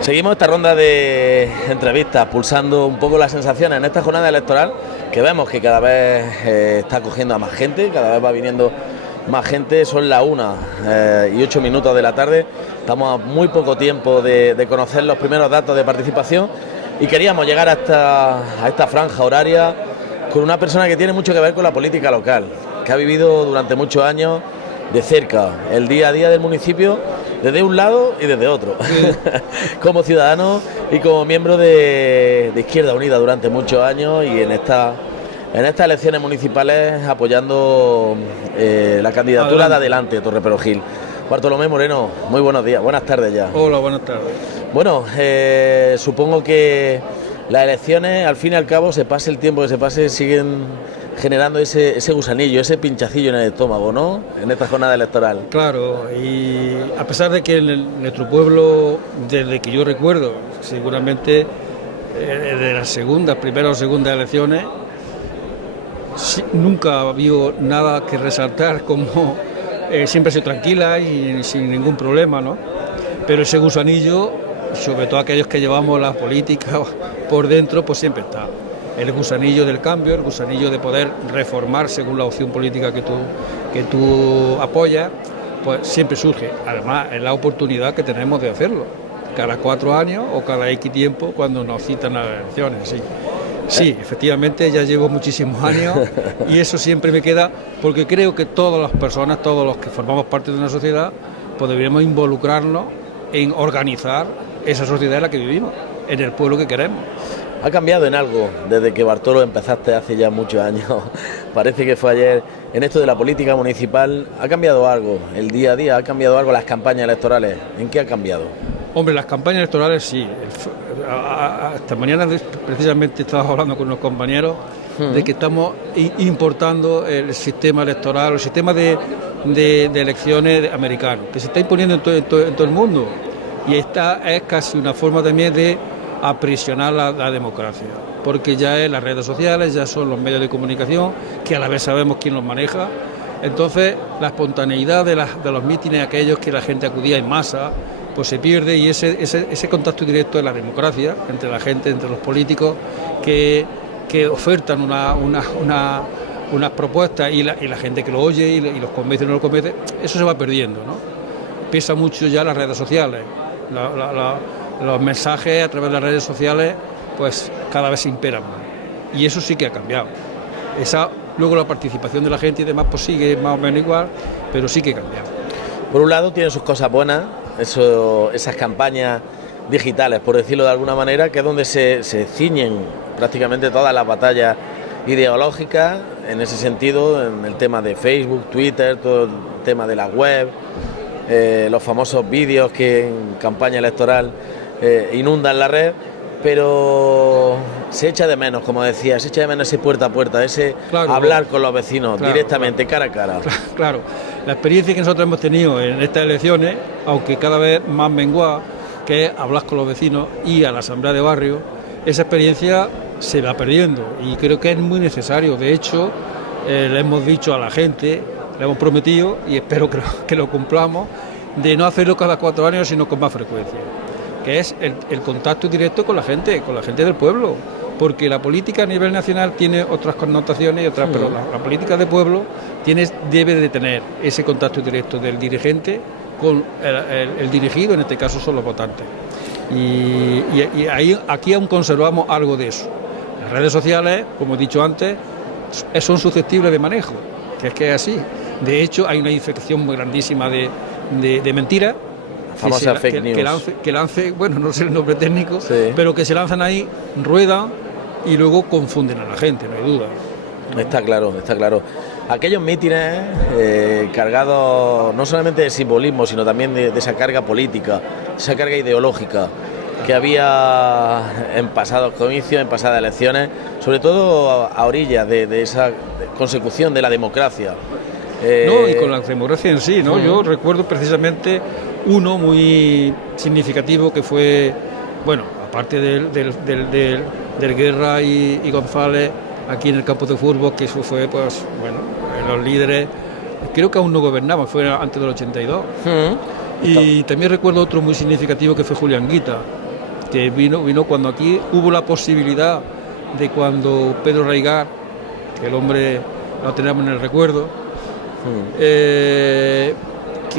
Seguimos esta ronda de entrevistas, pulsando un poco las sensaciones en esta jornada electoral, que vemos que cada vez está cogiendo a más gente, cada vez va viniendo más gente. Son las 1:08 de la tarde, estamos a muy poco tiempo de conocer los primeros datos de participación y queríamos llegar a esta franja horaria con una persona que tiene mucho que ver con la política local, que ha vivido durante muchos años de cerca el día a día del municipio, desde un lado y desde otro, como ciudadano y como miembro de Izquierda Unida durante muchos años, y en estas elecciones municipales apoyando la candidatura de Adelante Torreperogil. Bartolomé Moreno, muy buenos días, buenas tardes ya. Hola, buenas tardes. Bueno, supongo que las elecciones, al fin y al cabo, se pase el tiempo que se pase, siguen generando ese gusanillo, ese pinchacillo en el estómago, ¿no?, en esta jornada electoral. Claro, y a pesar de que en nuestro pueblo, desde que yo recuerdo, seguramente de las primeras o segundas elecciones, nunca ha habido nada que resaltar, como siempre ha sido tranquila y sin ningún problema, ¿no? Pero ese gusanillo, sobre todo aquellos que llevamos la política por dentro, pues siempre está. El gusanillo del cambio, el gusanillo de poder reformar según la opción política que tú apoyas, pues siempre surge. Además, es la oportunidad que tenemos de hacerlo, cada 4 años o cada X tiempo cuando nos citan a las elecciones. Sí, efectivamente, ya llevo muchísimos años y eso siempre me queda, porque creo que todas las personas, todos los que formamos parte de una sociedad, pues deberíamos involucrarnos en organizar esa sociedad en la que vivimos, en el pueblo que queremos. ¿Ha cambiado en algo desde que, Bartolo, empezaste hace ya muchos años? Parece que fue ayer. En esto de la política municipal, ¿ha cambiado algo? ¿El día a día ha cambiado algo? ¿Las campañas electorales? ¿En qué ha cambiado? Hombre, las campañas electorales sí. Esta mañana precisamente estaba hablando con unos compañeros de que estamos importando el sistema electoral, el sistema de elecciones americano, que se está imponiendo en todo el mundo. Y esta es casi una forma también de aprisionar la democracia, porque ya es las redes sociales, ya son los medios de comunicación, que a la vez sabemos quién los maneja. Entonces, la espontaneidad de los mítines, aquellos que la gente acudía en masa, pues se pierde, y ese contacto directo de la democracia entre la gente, entre los políticos que ofertan unas propuestas y la gente que lo oye y los convence o no lo convence, eso se va perdiendo, ¿no? Pesa mucho ya las redes sociales, los mensajes a través de las redes sociales, pues cada vez se imperan más, y eso sí que ha cambiado. Luego la participación de la gente y demás pues sigue más o menos igual, pero sí que ha cambiado. Por un lado tiene sus cosas buenas, esas campañas digitales, por decirlo de alguna manera, que es donde se ciñen prácticamente todas las batallas ideológicas, en ese sentido, en el tema de Facebook, Twitter, todo el tema de la web, los famosos vídeos que en campaña electoral inundan la red, pero se echa de menos, como decía, se echa de menos ese puerta a puerta, ese hablar con los vecinos directamente, cara a cara. Claro, la experiencia que nosotros hemos tenido en estas elecciones, aunque cada vez más menguada, que es hablar con los vecinos y a la asamblea de barrio, esa experiencia se va perdiendo y creo que es muy necesario. De hecho, le hemos dicho a la gente, le hemos prometido, y espero que lo cumplamos, de no hacerlo cada 4 años, sino con más frecuencia, que es el contacto directo con la gente del pueblo, porque la política a nivel nacional tiene otras connotaciones y otras, pero la política de pueblo debe de tener ese contacto directo del dirigente con el dirigido, en este caso son los votantes. Y aquí aún conservamos algo de eso. Las redes sociales, como he dicho antes, son susceptibles de manejo, que es así. De hecho, hay una infección muy grandísima de mentiras, famosa fake news. Que lance, bueno, no sé el nombre técnico, sí, pero que se lanzan ahí, ruedan y luego confunden a la gente, no hay duda. Está claro. Aquellos mítines cargados no solamente de simbolismo, sino también de esa carga política, esa carga ideológica que había en pasados comicios, en pasadas elecciones, sobre todo a orillas de esa consecución de la democracia. No, y con la democracia en sí, ¿no? Yo recuerdo precisamente uno muy significativo que fue, bueno, aparte del Guerra y González, aquí en el campo de fútbol, que eso fue, pues, bueno, los líderes, creo que aún no gobernaban, fue antes del 82. Y también recuerdo otro muy significativo que fue Julián Guita, que vino cuando aquí hubo la posibilidad de cuando Pedro Raigar, que el hombre lo tenemos en el recuerdo, que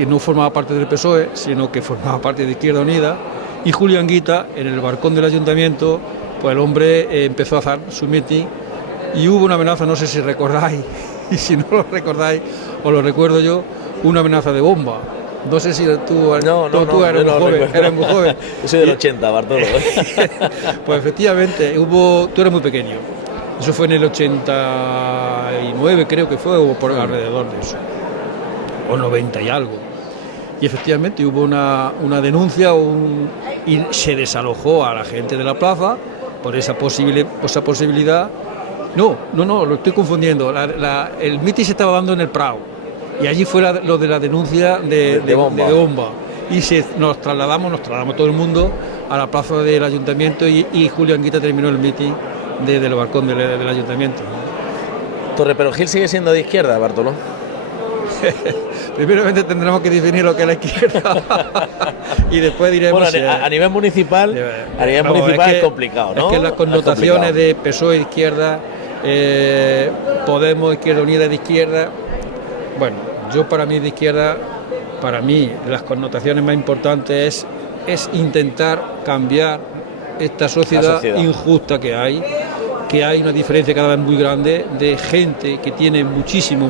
no formaba parte del PSOE, sino que formaba parte de Izquierda Unida, y Julio Anguita, en el balcón del ayuntamiento, pues el hombre empezó a hacer su mitin y hubo una amenaza, no sé si recordáis, y si no lo recordáis, os lo recuerdo yo, una amenaza de bomba. No sé si tú eres muy joven. Yo soy del 80, Bartolo. Pues efectivamente, tú eres muy pequeño. Eso fue en el 89, creo que fue, o por alrededor de eso. O 90 y algo. Y efectivamente hubo una denuncia y se desalojó a la gente de la plaza por esa posibilidad. No, lo estoy confundiendo. El mitin se estaba dando en el Prado. Y allí fue lo de la denuncia de bomba. Y nos trasladamos todo el mundo a la plaza del ayuntamiento y Julio Anguita terminó el mitin desde el balcón del ayuntamiento. ¿Torreperogil sigue siendo de izquierda, Bartolo? Primeramente tendremos que definir lo que es la izquierda y después diremos... Bueno, a nivel municipal, es complicado, ¿no? Es que las connotaciones de PSOE de izquierda, Podemos, Izquierda Unida de izquierda... Bueno, yo para mí de izquierda, para mí las connotaciones más importantes es intentar cambiar esta sociedad injusta que hay una diferencia cada vez muy grande de gente que tiene muchísimo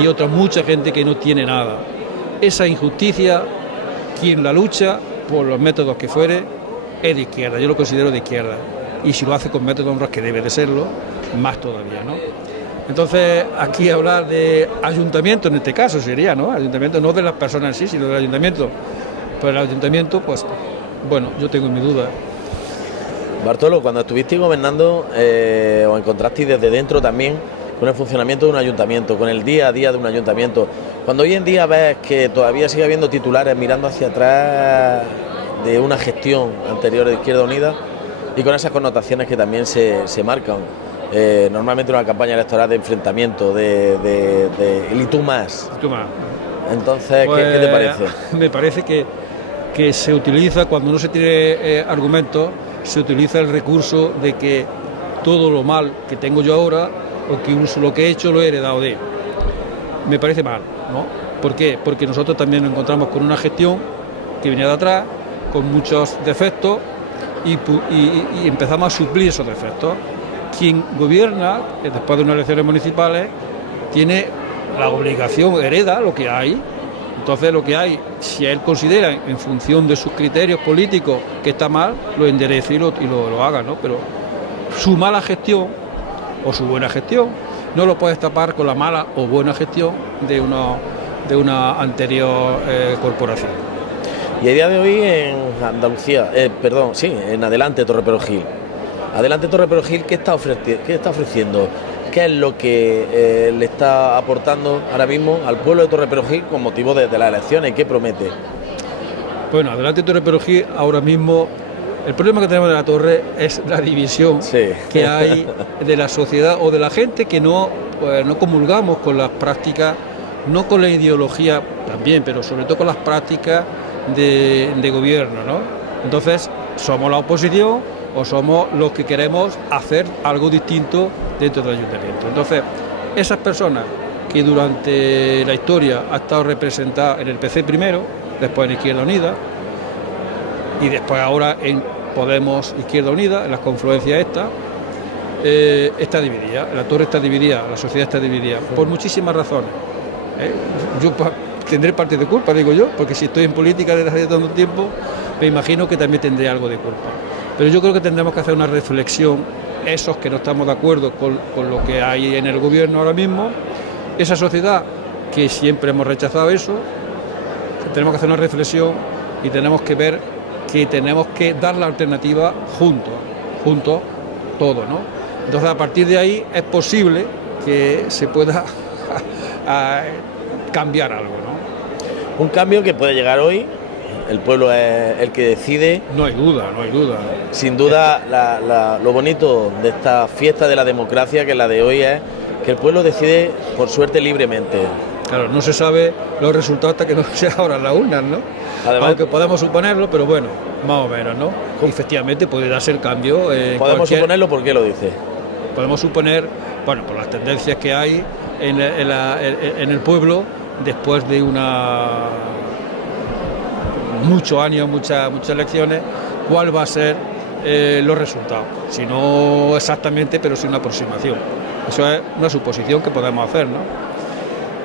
y otra mucha gente que no tiene nada. Esa injusticia, quien la lucha por los métodos que fuere, es de izquierda, yo lo considero de izquierda, y si lo hace con métodos honrados, que debe de serlo, más todavía, ¿no? Entonces, aquí hablar de ayuntamiento en este caso sería, ¿no? Ayuntamiento no de las personas en sí, sino del ayuntamiento. Pues el ayuntamiento, pues, bueno, yo tengo mi duda. Bartolo, cuando estuvisteis gobernando, os encontrasteis desde dentro también con el funcionamiento de un ayuntamiento, con el día a día de un ayuntamiento. Cuando hoy en día ves que todavía sigue habiendo titulares mirando hacia atrás de una gestión anterior de Izquierda Unida y con esas connotaciones que también se marcan, normalmente una campaña electoral de enfrentamiento, de el y tú más. Entonces, pues, ¿qué te parece? Me parece que se utiliza, cuando no se tiene argumentos, se utiliza el recurso de que todo lo mal que tengo yo ahora, o que lo que he hecho lo he heredado de él. Me parece mal, ¿no? ¿Por qué? Porque nosotros también nos encontramos con una gestión que venía de atrás, con muchos defectos, y empezamos a suplir esos defectos. Quien gobierna, después de unas elecciones municipales, tiene la obligación, hereda lo que hay. Entonces lo que hay, si él considera en función de sus criterios políticos que está mal, lo enderece y lo haga, ¿no? Pero su mala gestión o su buena gestión no lo puedes tapar con la mala o buena gestión de una anterior corporación. Y a día de hoy en Andalucía, en Adelante Torreperogil. Adelante Torreperogil, ¿qué está ofreciendo? ¿Qué es lo que le está aportando ahora mismo al pueblo de Torreperogil con motivo de las elecciones? ¿Qué promete? Bueno, Adelante Torreperogil ahora mismo, el problema que tenemos de la torre es la división que hay de la sociedad o de la gente que no comulgamos con las prácticas, no con la ideología también, pero sobre todo con las prácticas de gobierno, ¿no? Entonces, somos la oposición o somos los que queremos hacer algo distinto dentro del ayuntamiento. Entonces, esas personas que durante la historia ha estado representada en el PC primero, después en Izquierda Unida y después ahora en Podemos Izquierda Unida, en las confluencias está dividida, la torre está dividida, la sociedad está dividida, por muchísimas razones. Yo tendré parte de culpa, digo yo, porque si estoy en política desde hace tanto tiempo, me imagino que también tendré algo de culpa. Pero yo creo que tendremos que hacer una reflexión, esos que no estamos de acuerdo con lo que hay en el gobierno ahora mismo, esa sociedad que siempre hemos rechazado eso, tenemos que hacer una reflexión y tenemos que ver que tenemos que dar la alternativa juntos, todo, ¿no? Entonces, a partir de ahí es posible que se pueda cambiar algo, ¿no? Un cambio que puede llegar hoy. El pueblo es el que decide. No hay duda. Sin duda, lo bonito de esta fiesta de la democracia, que es la de hoy, es que el pueblo decide por suerte libremente. Claro, no se sabe los resultados hasta que no se abran las urnas, ¿no? Además, aunque podemos suponerlo, pero bueno, más o menos, ¿no? Efectivamente puede darse el cambio. Podemos suponerlo, ¿por qué lo dice? Podemos suponer, bueno, por las tendencias que hay en el pueblo después de muchos años, muchas elecciones, cuál va a ser los resultados. Si no exactamente, pero sí una aproximación. Eso es una suposición que podemos hacer, ¿no?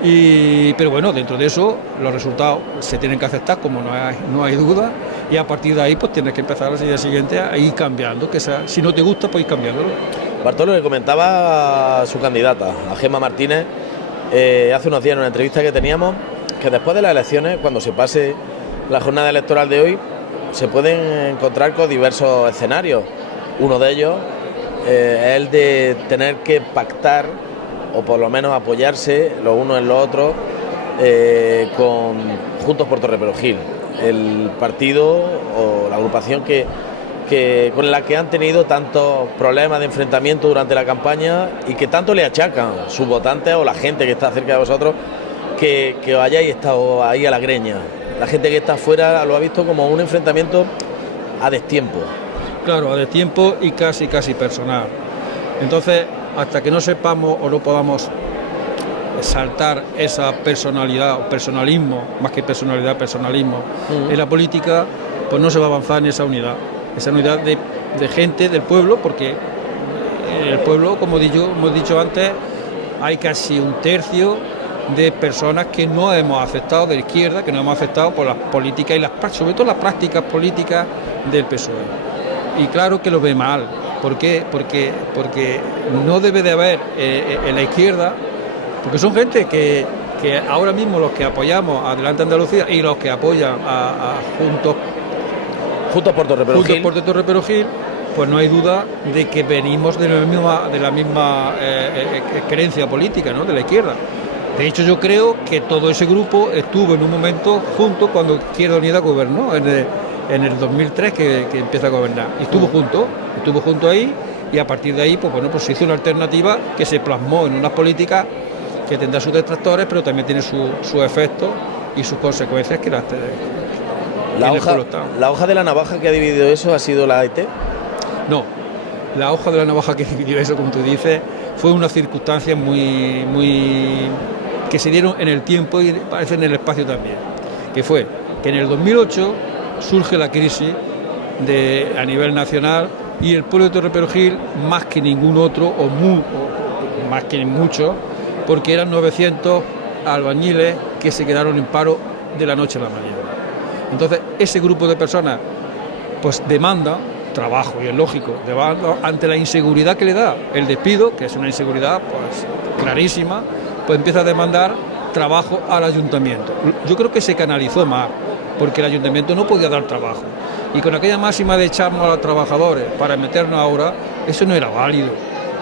Pero bueno, dentro de eso los resultados se tienen que aceptar, como no hay duda, y a partir de ahí pues tienes que empezar al día siguiente a ir cambiando, si no te gusta pues ir cambiándolo. Bartolo, le comentaba a su candidata, a Gemma Martínez, hace unos días en una entrevista que teníamos, que después de las elecciones, cuando se pase la jornada electoral de hoy, se pueden encontrar con diversos escenarios. Uno de ellos es el de tener que pactar, o por lo menos apoyarse los unos en los otros, con Juntos por Torre Perugil, el partido o la agrupación con la que han tenido tantos problemas de enfrentamiento durante la campaña y que tanto le achacan sus votantes o la gente que está cerca de vosotros que os hayáis estado ahí a la greña. La gente que está afuera lo ha visto como un enfrentamiento a destiempo. Claro, a destiempo y casi personal. Entonces, hasta que no sepamos o no podamos saltar esa personalidad o personalismo, más que personalidad, personalismo, en la política, pues no se va a avanzar en esa unidad de gente del pueblo, porque en el pueblo, como hemos dicho antes, hay casi un tercio de personas que no hemos aceptado de la izquierda, que no hemos aceptado por las políticas y sobre todo las prácticas políticas del PSOE. Y claro que lo ve mal. ¿Por qué? Porque no debe de haber en la izquierda, porque son gente que ahora mismo los que apoyamos a Adelante Andalucía y los que apoyan a Juntos por Torre Perugil, pues no hay duda de que venimos de la misma creencia política, ¿no?, de la izquierda. De hecho, yo creo que todo ese grupo estuvo en un momento junto cuando Izquierda Unida gobernó en el 2003 que empieza a gobernar. Y estuvo junto ahí, y a partir de ahí pues se hizo una alternativa que se plasmó en unas políticas que tendrá sus detractores, pero también tiene sus efectos y sus consecuencias que la hoja de la navaja que ha dividido eso ha sido la AIT. No, la hoja de la navaja que dividió eso, como tú dices, fue una circunstancia muy que se dieron en el tiempo y parece en el espacio también, que fue que en el 2008 surge la crisis a nivel nacional y el pueblo de Torre Perugil, más que ningún otro, o más que muchos, porque eran 900 albañiles que se quedaron en paro de la noche a la mañana. Entonces, ese grupo de personas pues demanda trabajo, y es lógico, ante la inseguridad que le da el despido, que es una inseguridad pues clarísima, pues empieza a demandar trabajo al ayuntamiento. Yo creo que se canalizó más, porque el ayuntamiento no podía dar trabajo. Y con aquella máxima de echarnos a los trabajadores para meternos ahora, eso no era válido.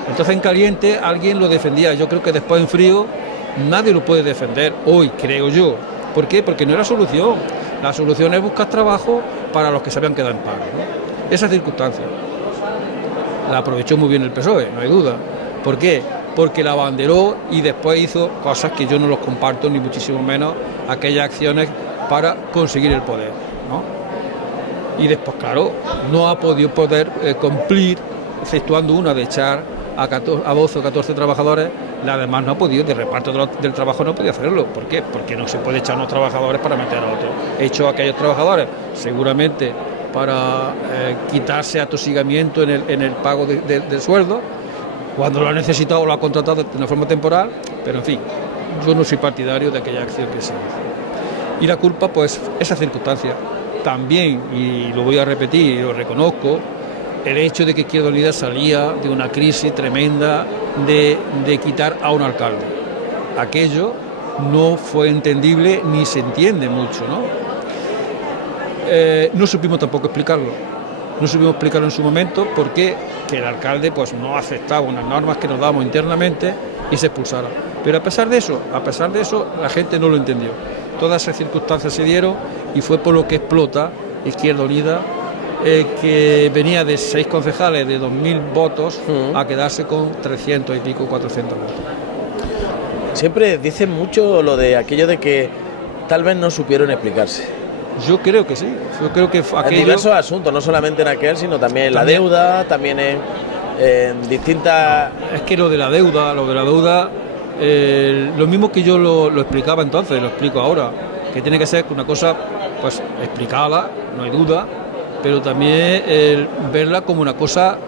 Entonces en caliente alguien lo defendía. Yo creo que después en frío nadie lo puede defender, hoy creo yo. ¿Por qué? Porque no era solución. La solución es buscar trabajo para los que se habían quedado en paro, ¿no? Esa circunstancia la aprovechó muy bien el PSOE, no hay duda. ¿Por qué? Porque la abanderó y después hizo cosas que yo no los comparto, ni muchísimo menos aquellas acciones para conseguir el poder, ¿no? Y después, claro, no ha podido cumplir, exceptuando una de echar a 12 o 14 trabajadores, la demás no ha podido, de reparto del trabajo no podía hacerlo. ¿Por qué? Porque no se puede echar a unos trabajadores para meter a otros. He hecho a aquellos trabajadores, seguramente para quitarse atosigamiento en el pago del sueldo, cuando lo ha necesitado o lo ha contratado de una forma temporal, pero en fin, yo no soy partidario de aquella acción que se hizo. Y la culpa, pues, esa circunstancia. También, y lo voy a repetir y lo reconozco, el hecho de que Izquierda Unida salía de una crisis tremenda de quitar a un alcalde. Aquello no fue entendible ni se entiende mucho, ¿no? No supimos tampoco explicarlo. No supimos explicarlo en su momento porque que el alcalde pues no aceptaba unas normas que nos dábamos internamente y se expulsara. Pero a pesar de eso, la gente no lo entendió. Todas esas circunstancias se dieron y fue por lo que explota Izquierda Unida, que venía de 6 concejales de 2.000 votos a quedarse con 300 y pico, 400 votos. siempre dicen mucho lo de aquello de que tal vez no supieron explicarse. Yo creo que sí, yo creo que aquello... En diversos asuntos, no solamente en aquel, sino también en la deuda, también en distintas... Es que lo de la deuda, lo mismo que yo lo explicaba entonces, lo explico ahora, que tiene que ser una cosa pues explicada, no hay duda, pero también verla como una cosa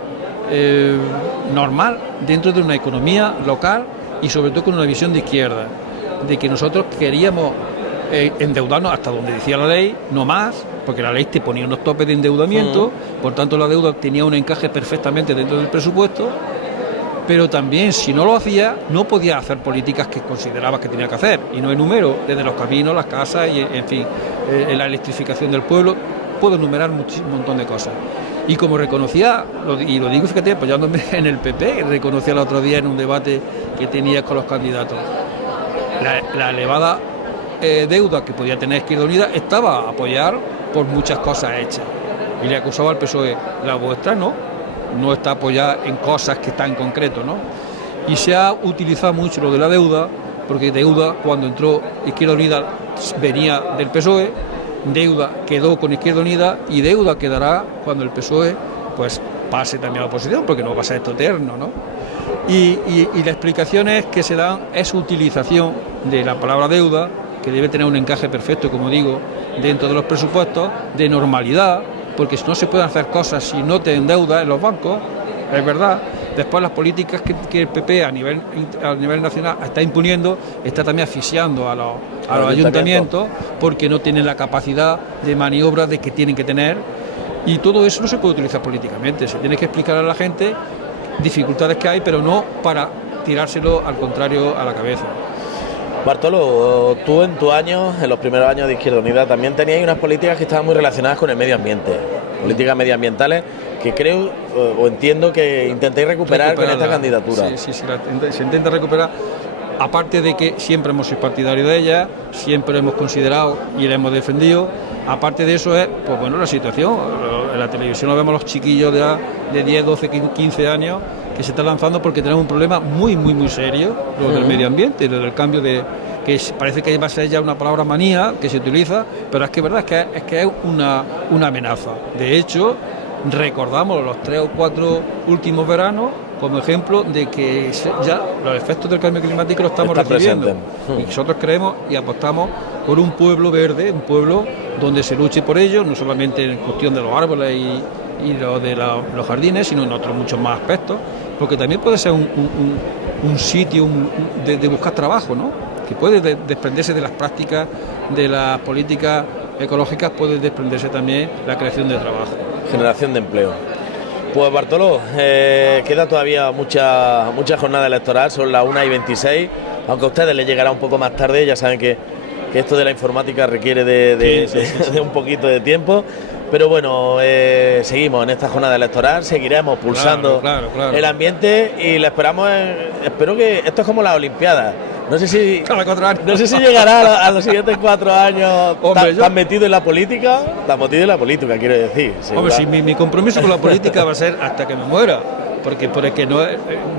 normal dentro de una economía local y sobre todo con una visión de izquierda, de que nosotros queríamos endeudarnos hasta donde decía la ley, no más, porque la ley te ponía unos topes de endeudamiento, por tanto la deuda tenía un encaje perfectamente dentro del presupuesto, pero también si no lo hacía, no podía hacer políticas que considerabas que tenía que hacer, y no enumero, desde los caminos, las casas, y en fin, la electrificación del pueblo, puedo enumerar un montón de cosas. Y como reconocía, y lo digo, fíjate, apoyándome en el PP, reconocía el otro día en un debate que tenía con los candidatos, la elevada deuda que podía tener Izquierda Unida estaba a apoyar por muchas cosas hechas. Y le acusaba al PSOE, la vuestra no está apoyada en cosas que están en concreto, ¿no? Y se ha utilizado mucho lo de la deuda, porque deuda, cuando entró Izquierda Unida, venía del PSOE, deuda quedó con Izquierda Unida y deuda quedará cuando el PSOE pues pase también a la oposición, porque no va a ser esto eterno, ¿no? Y la explicación es que se dan es utilización de la palabra deuda, que debe tener un encaje perfecto, como digo, dentro de los presupuestos, de normalidad, porque no se pueden hacer cosas si no te endeudas en los bancos, es verdad. Después las políticas que el PP a nivel nacional está imponiendo, está también asfixiando a los ayuntamientos, porque no tienen la capacidad de maniobra de que tienen que tener, y todo eso no se puede utilizar políticamente, se tiene que explicar a la gente dificultades que hay, pero no para tirárselo al contrario a la cabeza. Bartolo, tú en tus años, en los primeros años de Izquierda Unida, también tenías unas políticas que estaban muy relacionadas con el medio ambiente, políticas medioambientales que creo o entiendo que intentéis recuperar con esta candidatura. Sí, se intenta recuperar, aparte de que siempre hemos sido partidarios de ella, siempre hemos considerado y la hemos defendido. Aparte de eso es, pues bueno, la situación, en la televisión lo vemos los chiquillos de 10, 12, 15 años que se están lanzando porque tenemos un problema muy serio, lo del medio ambiente, lo del cambio de... que parece que va a ser ya una palabra manía que se utiliza, pero es que es verdad, es que es una amenaza. De hecho, recordamos los 3 o 4 últimos veranos como ejemplo de que ya los efectos del cambio climático lo estamos recibiendo. Y nosotros creemos y apostamos por un pueblo verde, un pueblo donde se luche por ello, no solamente en cuestión de los árboles y lo de los jardines, sino en otros muchos más aspectos, porque también puede ser un sitio de buscar trabajo, ¿no? Que puede desprenderse de las prácticas, de las políticas ecológicas, puede desprenderse también la creación de trabajo. Generación de empleo. Pues Bartolo, queda todavía mucha jornada electoral, son las 1:26, aunque a ustedes les llegará un poco más tarde, ya saben que esto de la informática requiere de un poquito de tiempo, pero bueno, seguimos en esta jornada electoral, seguiremos pulsando claro. el ambiente y le esperamos, espero que esto es como las Olimpiadas. No sé si llegará a los siguientes 4 años. ¿Estás metido en la política? Estás metido en la política, quiero decir. Hombre, si mi compromiso con la política va a ser hasta que me muera. Porque no,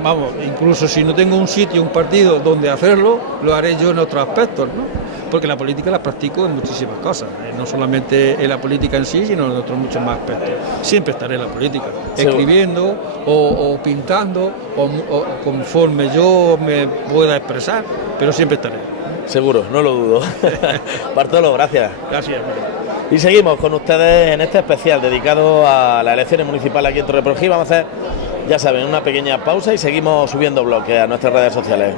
vamos, incluso si no tengo un sitio, un partido donde hacerlo, lo haré yo en otros aspectos, ¿no? Porque la política la practico en muchísimas cosas, no solamente en la política en sí, sino en otros muchos más aspectos. Siempre estaré en la política, escribiendo o pintando, o conforme yo me pueda expresar, pero siempre estaré. Seguro, no lo dudo. Bartolo, gracias. Gracias. Y seguimos con ustedes en este especial dedicado a las elecciones municipales aquí en Torreperojil. Vamos a hacer, ya saben, una pequeña pausa y seguimos subiendo bloques a nuestras redes sociales.